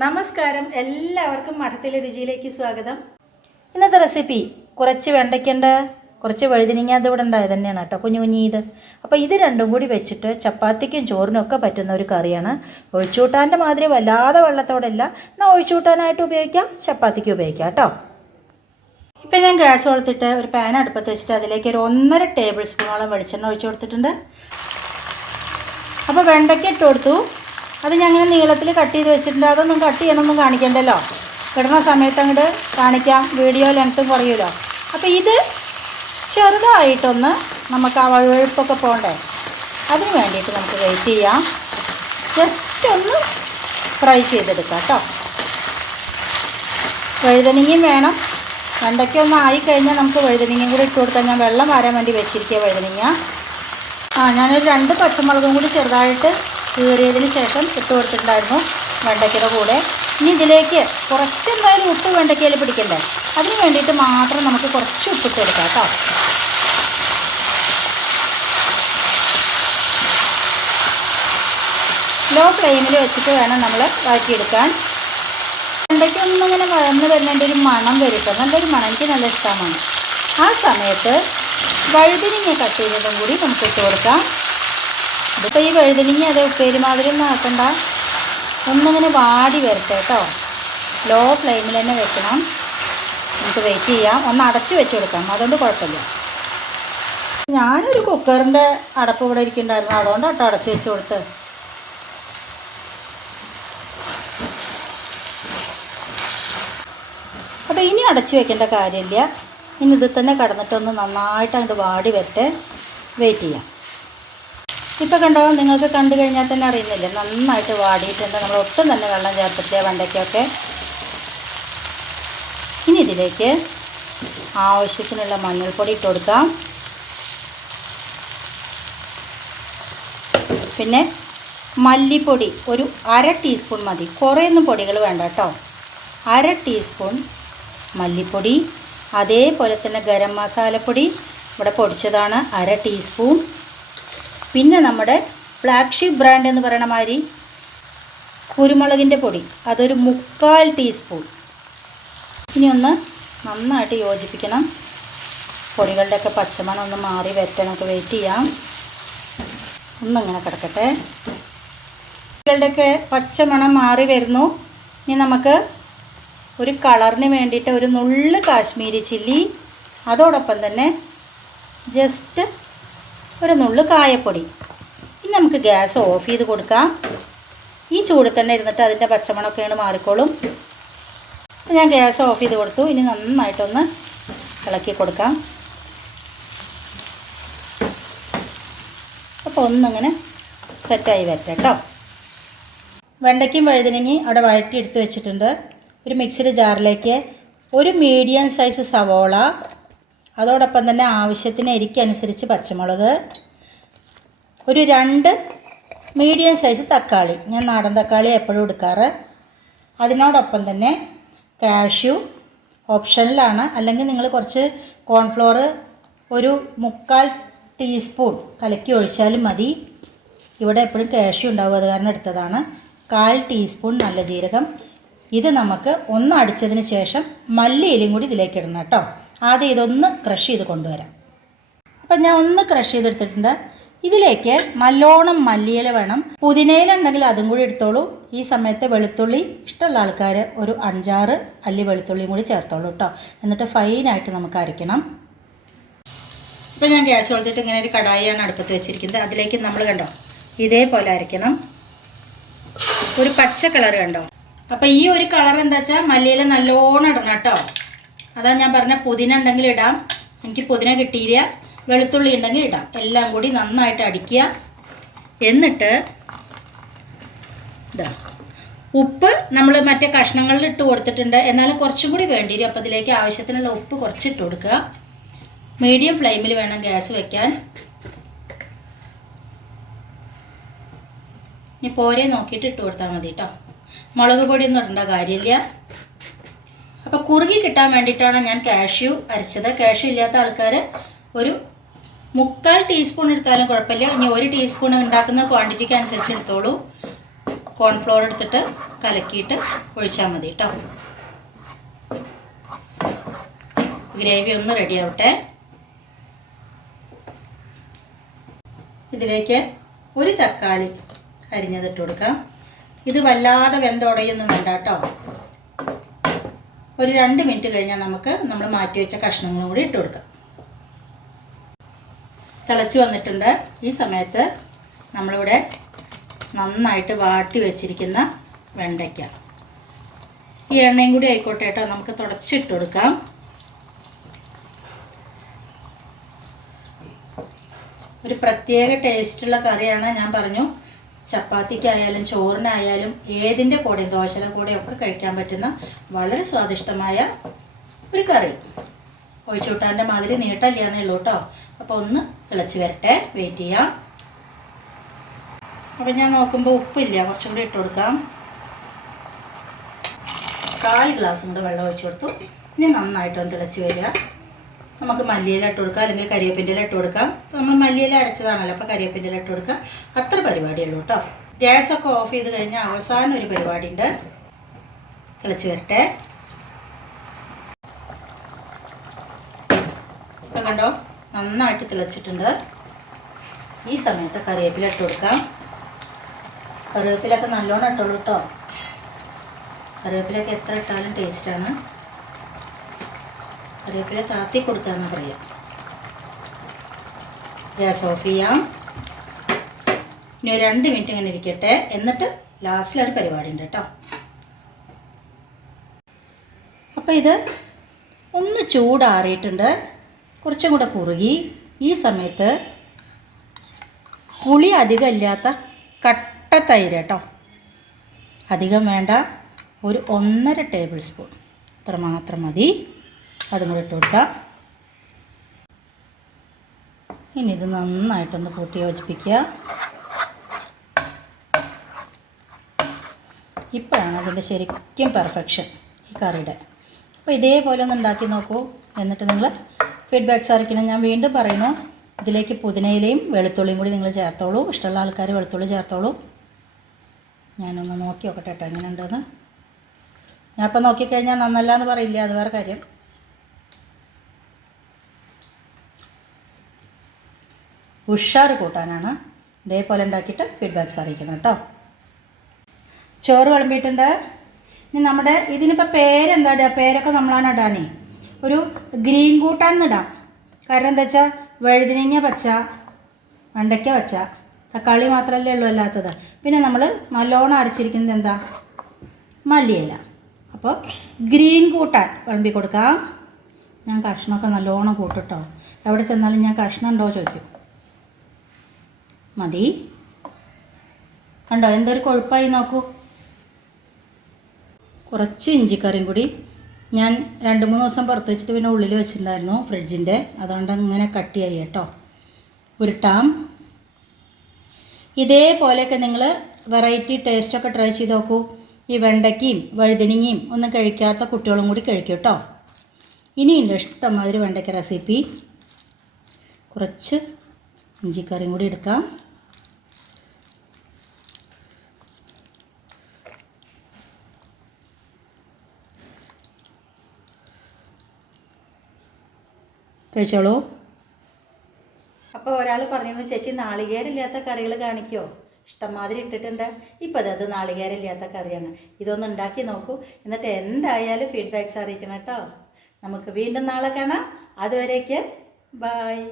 നമസ്കാരം. എല്ലാവർക്കും മഠത്തിലെ രുചിയിലേക്ക് സ്വാഗതം. ഇന്നത്തെ റെസിപ്പി കുറച്ച് വെണ്ടയ്ക്കണ്ട കുറച്ച് വഴുതിനിങ്ങ അത് ഇവിടെ ഉണ്ടായത് തന്നെയാണ് കേട്ടോ കുഞ്ഞു കുഞ്ഞി ഇത്. അപ്പോൾ ഇത് രണ്ടും കൂടി വെച്ചിട്ട് ചപ്പാത്തിക്കും ചോറിനും ഒക്കെ പറ്റുന്ന ഒരു കറിയാണ്. ഒഴിച്ചുകൂട്ടാന്റെ മാതിരി വല്ലാതെ വെള്ളത്തോടെയല്ല എന്നാൽ ഒഴിച്ചുകൂട്ടാനായിട്ട് ഉപയോഗിക്കാം ചപ്പാത്തിക്ക് ഉപയോഗിക്കാം കേട്ടോ. ഇപ്പം ഞാൻ ഗ്യാസ് കൊടുത്തിട്ട് ഒരു പാൻ അടുപ്പത്ത് വെച്ചിട്ട് അതിലേക്ക് ഒരു ഒന്നര ടേബിൾ സ്പൂണോളം വെളിച്ചെണ്ണ ഒഴിച്ചു കൊടുത്തിട്ടുണ്ട്. അപ്പോൾ വെണ്ടയ്ക്ക ഇട്ട് കൊടുത്തു. അത് ഞാൻ ഇങ്ങനെ നീളത്തിൽ കട്ട് ചെയ്ത് വെച്ചിട്ടുണ്ട്. അതൊന്നും കട്ട് ചെയ്യണമെന്നും കാണിക്കണ്ടല്ലോ. ഇടുന്ന സമയത്ത് അങ്ങോട്ട് കാണിക്കാം. വീഡിയോ ലെങ്ത്തും കുറയുമല്ലോ അപ്പോൾ ഇത് ചെറുതായിട്ടൊന്ന് നമുക്ക് ആ വഴുവഴുപ്പൊക്കെ പോകണ്ടേ. അതിന് വേണ്ടിയിട്ട് നമുക്ക് വെയിറ്റ് ചെയ്യാം. ജസ്റ്റ് ഒന്ന് ഫ്രൈ ചെയ്തെടുക്കാം കേട്ടോ വഴുതനങ്ങയും വേണം. വെണ്ടയ്ക്ക ഒന്ന് ആയിക്കഴിഞ്ഞാൽ നമുക്ക് വഴുതനങ്ങയും കൂടി ഇട്ട് കൊടുത്താൽ ഞാൻ വെള്ളം വാരാൻ വേണ്ടി വെച്ചിരിക്കുക വഴുതനങ്ങ. ആ ഞാനൊരു രണ്ട് പച്ചമുളകും കൂടി ചെറുതായിട്ട് കീറിയതിന് ശേഷം ഇട്ട് കൊടുത്തിട്ടുണ്ടായിരുന്നു വെണ്ടയ്ക്കയുടെ കൂടെ. ഇനി ഇതിലേക്ക് കുറച്ച് എന്തായാലും ഉപ്പ് വെണ്ടയ്ക്കയിൽ പിടിക്കണ്ടേ? അതിന് വേണ്ടിയിട്ട് മാത്രം നമുക്ക് കുറച്ച് ഉപ്പിട്ട് കൊടുക്കാം കേട്ടോ. ലോ ഫ്ലെയിമിൽ വെച്ചിട്ട് വേണം നമ്മൾ വഴറ്റിയെടുക്കാൻ. വെണ്ടയ്ക്കൊന്നും ഇങ്ങനെ വഴന്ന് വരുന്നതിന്റെ ഒരു മണം വരും നല്ലൊരു മണം. എനിക്ക് നല്ല ഇഷ്ടമാണ്. ആ സമയത്ത് വഴുതിനിങ്ങ കട്ട് ചെയ്തതും കൂടി നമുക്ക് ഇട്ട് കൊടുക്കാം. ഇതിപ്പോൾ ഈ വഴുതനങ്ങ അത് ഉപ്പേരി മാതിരി ഒന്നും ആക്കണ്ട. ഒന്നിങ്ങനെ വാടി വരട്ടെ കേട്ടോ. ലോ ഫ്ലെയിമിൽ തന്നെ വെക്കണം. നമുക്ക് വെയിറ്റ് ചെയ്യാം. ഒന്ന് അടച്ച് വെച്ച് കൊടുക്കാം. അതുകൊണ്ട് കുഴപ്പമില്ല. ഞാനൊരു കുക്കറിന്റെ അടപ്പ് ഇവിടെ ഇരിക്കുന്നുണ്ടായിരുന്നു. അതുകൊണ്ട് കേട്ടോ അടച്ച് വെച്ച് കൊടുത്ത് അപ്പോൾ ഇനി അടച്ച് വെക്കേണ്ട കാര്യമില്ല. ഇനി ഇത് തന്നെ കടന്നിട്ടൊന്ന് നന്നായിട്ട് അങ്ങോട്ട് വാടി വരട്ടെ. വെയിറ്റ് ചെയ്യാം. ഇപ്പോൾ കണ്ടോ നിങ്ങൾക്ക് കണ്ടു കഴിഞ്ഞാൽ തന്നെ അറിയുന്നില്ലേ? നന്നായിട്ട് വാടിയിട്ടുണ്ട്. നമ്മൾ ഒട്ടും തന്നെ വെള്ളം ചേർത്തിട്ട് വെണ്ടയ്ക്കൊക്കെ ഇനി ഇതിലേക്ക് ആവശ്യത്തിനുള്ള മഞ്ഞൾപ്പൊടി ഇട്ട് കൊടുക്കാം. പിന്നെ മല്ലിപ്പൊടി ഒരു അര ടീസ്പൂൺ മതി. കുറേയൊന്നും പൊടികൾ വേണ്ട കേട്ടോ. അര ടീസ്പൂൺ മല്ലിപ്പൊടി അതേപോലെ തന്നെ ഗരം മസാലപ്പൊടി. ഇവിടെ പൊടിച്ചതാണ് അര ടീസ്പൂൺ. പിന്നെ നമ്മുടെ ഫ്ലാഗ്ഷിപ്പ് ഷീപ്പ് ബ്രാൻഡ് എന്ന് പറയണ മാതിരി കുരുമുളകിന്റെ പൊടി അതൊരു മുക്കാൽ ടീസ്പൂൺ ഇനി ഒന്ന് നന്നായിട്ട് യോജിപ്പിക്കണം. പൊടികളുടെയൊക്കെ പച്ചമണം ഒന്ന് മാറി വരട്ടെ നമുക്ക് വെയിറ്റ് ചെയ്യാം. ഒന്നിങ്ങനെ കിടക്കട്ടെ. പൊടികളുടെയൊക്കെ പച്ചമണം മാറി വരുന്നു. ഇനി നമുക്ക് ഒരു കളറിന് വേണ്ടിയിട്ട് ഒരു നുള്ള് കാശ്മീരി ചില്ലി അതോടൊപ്പം തന്നെ ജസ്റ്റ് ഒരു നുള്ളു കായപ്പൊടി. ഇനി നമുക്ക് ഗ്യാസ് ഓഫ് ചെയ്ത് കൊടുക്കാം. ഈ ചൂടിൽ തന്നെ ഇരുന്നിട്ട് അതിന്റെ പച്ചമണമൊക്കെയാണ് മാറിക്കോളും. ഞാൻ ഗ്യാസ് ഓഫ് ചെയ്ത് കൊടുത്തു. ഇനി നന്നായിട്ടൊന്ന് ഇളക്കി കൊടുക്കാം. അപ്പോൾ ഒന്നിങ്ങനെ സെറ്റായി വരട്ടെ കേട്ടോ. വെണ്ടയ്ക്കും വഴുതനങ്ങി അവിടെ വഴറ്റി എടുത്ത് വെച്ചിട്ടുണ്ട്. ഒരു മിക്സിഡ് ജാറിലേക്ക് ഒരു മീഡിയം സൈസ് സവോള അതോടൊപ്പം തന്നെ ആവശ്യത്തിന് എരിക്കനുസരിച്ച് പച്ചമുളക് ഒരു രണ്ട് മീഡിയം സൈസ് തക്കാളി. ഞാൻ നാടൻ തക്കാളി എപ്പോഴും എടുക്കാറ്. അതിനോടൊപ്പം തന്നെ കാഷ്യു ഓപ്ഷനിലാണ് അല്ലെങ്കിൽ നിങ്ങൾ കുറച്ച് കോൺഫ്ലോർ ഒരു മുക്കാൽ ടീസ്പൂൺ കലക്കി ഒഴിച്ചാലും മതി. ഇവിടെ എപ്പോഴും കാഷ്യൂ ഉണ്ടാവും. അത് കാരണം എടുത്തതാണ്. കാൽ ടീസ്പൂൺ നല്ല ജീരകം. ഇത് നമുക്ക് ഒന്ന് അടിച്ചതിന് ശേഷം മല്ലിയിലും കൂടി ഇതിലേക്ക് ഇടണം കേട്ടോ. ആദ്യം ഇതൊന്ന് ക്രഷ് ചെയ്ത് കൊണ്ടുവരാം. അപ്പം ഞാൻ ഒന്ന് ക്രഷ് ചെയ്തെടുത്തിട്ടുണ്ട്. ഇതിലേക്ക് നല്ലോണം മല്ലിയില വേണം. പുതിനയില ഉണ്ടെങ്കിൽ അതും കൂടി എടുത്തോളൂ. ഈ സമയത്ത് വെളുത്തുള്ളി ഇഷ്ടമുള്ള ആൾക്കാർ ഒരു അഞ്ചാറ് അല്ലി വെളുത്തുള്ളിയും കൂടി ചേർത്തോളൂ കേട്ടോ. എന്നിട്ട് ഫൈനായിട്ട് നമുക്ക് അരയ്ക്കണം. ഇപ്പം ഞാൻ ഗ്യാസ് കൊടുത്തിട്ട് ഇങ്ങനെ ഒരു കടായിയാണ് അടുപ്പത്ത് വെച്ചിരിക്കുന്നത്. അതിലേക്ക് നമ്മൾ കണ്ടോ ഇതേപോലെ അരയ്ക്കണം. ഒരു പച്ച കളർ കണ്ടോ? അപ്പം ഈ ഒരു കളർ എന്താ വെച്ചാൽ മല്ലിയില നല്ലോണം ഇടണം കേട്ടോ. അതാ ഞാൻ പറഞ്ഞ പുതിന ഉണ്ടെങ്കിൽ ഇടാം. എനിക്ക് പുതിന കിട്ടിയില്ല. വെളുത്തുള്ളി ഉണ്ടെങ്കിൽ ഇടാം. എല്ലാം കൂടി നന്നായിട്ട് അടിക്കുക. എന്നിട്ട് ഇതാ. ഉപ്പ് നമ്മൾ മറ്റേ കഷ്ണങ്ങളിൽ ഇട്ട് കൊടുത്തിട്ടുണ്ട്. എന്നാലും കുറച്ചും കൂടി വേണ്ടി വരും. അപ്പോൾ ഇതിലേക്ക് ആവശ്യത്തിനുള്ള ഉപ്പ് കുറച്ച് ഇട്ട് കൊടുക്കുക. മീഡിയം ഫ്ലെയിമിൽ വേണം ഗ്യാസ് വെക്കാൻ. ഇനി പോരെ നോക്കിയിട്ട് ഇട്ട് കൊടുത്താൽ മതി കേട്ടോ. മുളക് പൊടിയൊന്നും ഇടേണ്ട കാര്യമില്ല. അപ്പോൾ കുറുകി കിട്ടാൻ വേണ്ടിയിട്ടാണ് ഞാൻ കാഷ്യൂ അരച്ചത്. കാഷ്യൂ ഇല്ലാത്ത ആൾക്കാർ ഒരു മുക്കാൽ ടീസ്പൂൺ എടുത്താലും കുഴപ്പമില്ല. ഇനി ഒരു ടീസ്പൂൺ ഉണ്ടാക്കുന്ന ക്വാണ്ടിറ്റിക്ക് അനുസരിച്ച് എടുത്തോളൂ. കോൺഫ്ലോർ എടുത്തിട്ട് കലക്കിയിട്ട് ഒഴിച്ചാൽ മതി കേട്ടോ ഗ്രേവി ഒന്ന് റെഡി ആവട്ടെ. ഇതിലേക്ക് ഒരു തക്കാളി അരിഞ്ഞതിട്ട് കൊടുക്കാം. ഇത് വല്ലാതെ വെന്തോടയൊന്നും വേണ്ട കേട്ടോ ഒരു രണ്ട് മിനിറ്റ് കഴിഞ്ഞാൽ നമുക്ക് നമ്മൾ മാറ്റി വെച്ച കഷ്ണങ്ങളും കൂടി ഇട്ട് കൊടുക്കാം. തിളച്ച് വന്നിട്ടുണ്ട്. ഈ സമയത്ത് നമ്മളിവിടെ നന്നായിട്ട് വാട്ടി വെച്ചിരിക്കുന്ന വെണ്ടയ്ക്ക. ഈ എണ്ണയും കൂടി ആയിക്കോട്ടെ കേട്ടോ നമുക്ക് തുടച്ചിട്ട് കൊടുക്കാം. ഒരു പ്രത്യേക ടേസ്റ്റുള്ള കറിയാണ് ഞാൻ പറഞ്ഞു. ചപ്പാത്തിക്കായാലും ചോറിനായാലും ഏതിന്റെ കൂടെയും ദോശയുടെ കൂടെയും ഒക്കെ കഴിക്കാൻ പറ്റുന്ന വളരെ സ്വാദിഷ്ടമായ ഒരു കറി. ഒഴിച്ചുകൂട്ടാന്റെ മാതിരി നീട്ടമില്ലാന്നേ ഉള്ളൂ കേട്ടോ. അപ്പോൾ ഒന്ന് തിളച്ച് വരട്ടെ. വെയിറ്റ് ചെയ്യാം. അപ്പം ഞാൻ നോക്കുമ്പോൾ ഉപ്പില്ല. കുറച്ചും കൂടി ഇട്ട് കൊടുക്കാം. കാൽ ഗ്ലാസ് കൂടെ വെള്ളം ഒഴിച്ചു കൊടുത്തു. ഇനി നന്നായിട്ടൊന്ന് തിളച്ച് വരിക. നമുക്ക് മല്ലിയില ഇട്ട് കൊടുക്കാം അല്ലെങ്കിൽ കരിവേപ്പിന്റെ ഇല ഇട്ട് കൊടുക്കാം. നമ്മൾ മല്ലിയില അരച്ചതാണല്ലോ അപ്പോൾ കരിവേപ്പിന്റെ ഇല ഇട്ട് കൊടുക്കാം. അത്ര പരിപാടിയുള്ളൂ കേട്ടോ. ഗ്യാസൊക്കെ ഓഫ് ചെയ്ത് കഴിഞ്ഞാൽ അവസാനം ഒരു പരിപാടി ഉണ്ട് തിളച്ച് വരട്ടെ. ഇപ്പം കണ്ടോ നന്നായിട്ട് തിളച്ചിട്ടുണ്ട്. ഈ സമയത്ത് കറിവേപ്പില ഇട്ട് കൊടുക്കാം. കറിവേപ്പിലൊക്കെ നല്ലോണം ഇട്ടുള്ളൂ കേട്ടോ. കറിവേപ്പിലൊക്കെ എത്ര ഇട്ടാലും ടേസ്റ്റാണ് കറിവേപ്പില താത്തി കൊടുക്കാമെന്ന് പറയാം. ഗ്യാസ് ഓഫ് ചെയ്യാം. ഇനി രണ്ട് മിനിറ്റ് ഇങ്ങനെ ഇരിക്കട്ടെ. എന്നിട്ട് ലാസ്റ്റിലൊരു പരിപാടി ഉണ്ട് കേട്ടോ. അപ്പോൾ ഇത് ഒന്ന് ചൂടാറിയിട്ടുണ്ട്. കുറച്ചും കൂടെ കുറുകി. ഈ സമയത്ത് പുളി അധികം ഇല്ലാത്ത കട്ട തൈര് കേട്ടോ. അധികം വേണ്ട. ഒരു ഒന്നര ടേബിൾ സ്പൂൺ. അത്ര മാത്രം മതി. അതും കൂടെ കൊടുക്കാം. ഇനി ഇത് നന്നായിട്ടൊന്ന് കൂട്ടി യോജിപ്പിക്കുക. ഇപ്പോഴാണ് അതിന്റെ ശരിക്കും പെർഫെക്ഷൻ ഈ കറിയുടെ. അപ്പോൾ ഇതേപോലെ ഒന്ന് ഉണ്ടാക്കി നോക്കൂ. എന്നിട്ട് നിങ്ങൾ ഫീഡ്ബാക്ക്സ് അറിയിക്കണം. ഞാൻ വീണ്ടും പറയുന്നു ഇതിലേക്ക് പുതിനയിലയും വെളുത്തുള്ളിയും കൂടി നിങ്ങൾ ചേർത്തോളൂ. ഇഷ്ടമുള്ള ആൾക്കാർ വെളുത്തുള്ളി ചേർത്തോളൂ. ഞാനൊന്ന് നോക്കി നോക്കട്ടെ കേട്ടോ എങ്ങനെ ഉണ്ടെന്ന് ഞാൻ ഇപ്പോൾ നോക്കിക്കഴിഞ്ഞാൽ നന്നല്ല എന്ന് പറയില്ല. അത് വേറെ കാര്യം. ഉഷാർ കൂട്ടാനാണ് ഇതേപോലെ ഉണ്ടാക്കിയിട്ട് ഫീഡ്ബാക്ക്സ് അറിയിക്കണം കേട്ടോ. ചോറ് വിളമ്പിയിട്ടുണ്ട്. ഇനി നമ്മുടെ ഇതിനിപ്പോൾ പേരെന്താ ഇടുക പേരൊക്കെ നമ്മളാണ് ഇടാനേ. ഒരു ഗ്രീൻ കൂട്ടാൻ ഇടാം. കാരണം എന്താ വെച്ചാൽ വഴുതിനങ്ങ പച്ച വെണ്ടയ്ക്ക പച്ച തക്കാളി മാത്രമല്ലേ ഉള്ളൂ അല്ലാത്തത്. പിന്നെ നമ്മൾ നല്ലോണം അരച്ചിരിക്കുന്നത് എന്താ? മല്ലിയില. അപ്പോൾ ഗ്രീൻ കൂട്ടാൻ വിളമ്പി കൊടുക്കാം. ഞാൻ കഷ്ണമൊക്കെ നല്ലോണം കൂട്ടിട്ടോ. എവിടെ ചെന്നാലും ഞാൻ കഷ്ണം ഉണ്ടോ ചോദിക്കും. മതി. കണ്ടോ എന്തൊരു കൊഴുപ്പായി നോക്കൂ. കുറച്ച് ഇഞ്ചിക്കറിയും കൂടി ഞാൻ രണ്ട് മൂന്ന് ദിവസം പുറത്ത് വെച്ചിട്ട് പിന്നെ ഉള്ളിൽ വെച്ചിട്ടുണ്ടായിരുന്നു ഫ്രിഡ്ജിന്റെ. അതുകൊണ്ട് അങ്ങനെ കട്ടിയായി കേട്ടോ. ഉരുട്ടാം. ഇതേപോലെയൊക്കെ നിങ്ങൾ വെറൈറ്റി ടേസ്റ്റൊക്കെ ട്രൈ ചെയ്ത് നോക്കൂ. ഈ വെണ്ടയ്ക്കയും വഴുതനങ്ങയും ഒന്നും കഴിക്കാത്ത കുട്ടികളും കൂടി കഴിക്കും കേട്ടോ. ഇനിയുണ്ട് ഇഷ്ടംമാതിരി വെണ്ടയ്ക്ക റെസിപ്പി. കുറച്ച് ഇഞ്ചിക്കറിയും കൂടി എടുക്കാം. കഴിച്ചോളൂ. അപ്പോൾ ഒരാൾ പറഞ്ഞു ചേച്ചി നാളികേരില്ലാത്ത കറികൾ കാണിക്കുമോ ഇഷ്ടംമാതിരി ഇട്ടിട്ടുണ്ട്. ഇപ്പോൾ അത് നാളികേരില്ലാത്ത കറിയാണ്. ഇതൊന്ന് ഉണ്ടാക്കി നോക്കൂ. എന്നിട്ട് എന്തായാലും ഫീഡ്ബാക്ക്സ് അറിയിക്കണം കേട്ടോ. നമുക്ക് വീണ്ടും നാളെ കാണാം. അതുവരേക്ക് ബായ്